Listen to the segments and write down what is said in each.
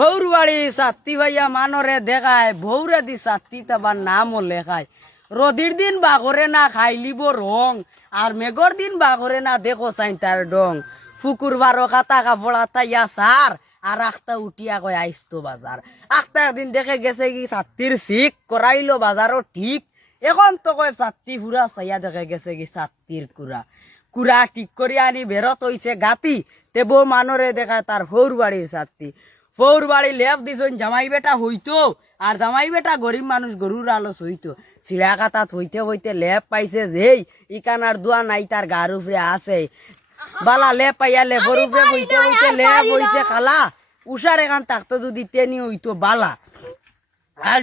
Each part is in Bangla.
বৌরবাড়ি সাত্তি ভাইয়া মানরে দেখায় বৌরে দি সাত্তি তাবার নামও লেখায়। রদির দিন বাঘরে না খাইলিব রং, আর মেঘর দিন বাঘরে না দেখো চাই তার ডং। ফুকুর বারো খাতা কাপড়া তাইয়া সার, আর আখটা উঠিয়া কয় আইসতো বাজার। আখটা একদিন দেখে গেছে কি সাত্তির শিখ করাইলো বাজারও ঠিক। এখন তো কয় সাত্তি হুরা চাইয়া দেখে গেছে কি সাত্তির কুড়া। কুড়া ঠিক করি আনি বেরত হইছে গাতি, তে বউ মানরে দেখায় তার ফৌর বাড়ির সাত্তি। ফৌর বাড়ি লেপ দিছন জামাই বেটা হইতো, আর জামাই বেটা গরিব মানুষ গরুর আলস হইতো। চিড়া কাতাত হইতে হইতে লেপ পাইছে যেই ইকানার দোয়া নাই তার গার উপরে আছে। বালা লেপ পাইয়া লেপর উপরে হইতে হইতে লেপ হইতে খালা। উষার এখান থাকতো যদি তেনি হইতো বালা। খাল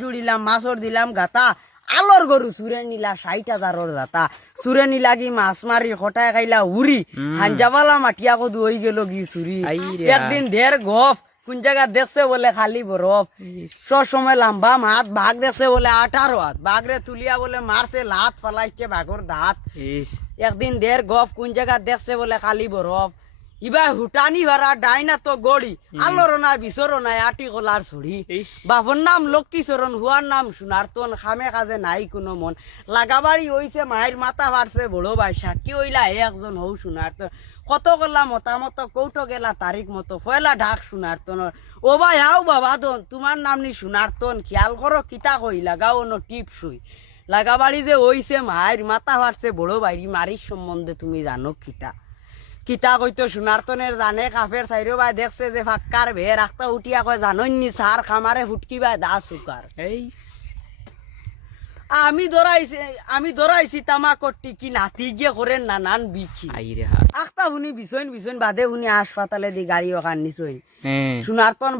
জুড়িলাম মাছর দিলাম গাতা। আলোর গরু সুরে নিলা ৬০,০০০ জাতা। সুরে নিলা কি মাছ মারি খটায় খাইলা উড়ি। হাঞ্জাবালা মাটিয়া কদু হয়ে গেল গি চুরি। একদিন ঢের গফ, কোন জায়গা দেখছে বলে খালি বরফ। সব সময় লম্বা মাত বাঘ দেখছে বলে ১৮ হাত। বাঘরে তুলিয়া বলে মারছে লাত, ফালাইছে বাঘর দাঁত। একদিন ঢের গফ, কোন জায়গা দেখছে বলে খালি বরফ। ইবা হুটানি ভাড়া ডাইনা তো গড়ি, আলোর না বিচর নাই আটি কলার ছড়ি। বাপর নাম লক্ষ্মীচরণ, হুয়ার নাম সোনারতন, খামে কাজে নাই কোনো মন। লাগাবাড়ি হইছে মায়ের মাথা ভাড়ছে বড় ভাই, সাক্ষী হইলা একজন হৌ সোনারতন। কত গেলা মতামত কৌটো গেলা তারিখ মতো, ফয়লা ঢাক সোনারতন। ও ভাই আও বাবা দন, তোমার নাম নি সোনারতন, খেয়াল করো কিতা কই লাগাও অন্য টিপ সুই। লাগাবাড়ি যে হইছে মায়ের মাথা ভাড়ছে বড় ভাই, মারির সম্বন্ধে তুমি জানো কিতা। কিতা কইতো সোনারতনের জানে কাফের সাইরো ভাই দেখছে যে ফাক্কার ভে রাখতা উঠিয়া কয় জানইনি সার খামারে ফুটকি ভাই দা সুকার। আমি ধরাইছি তামাকটি কি নাতি গিয়ে করেন নানান বিকি। আখতা শুনি বিছইন বাদে শুনি হাসপাতালে দি গাড়ি ওখান নিছই সোনারতন।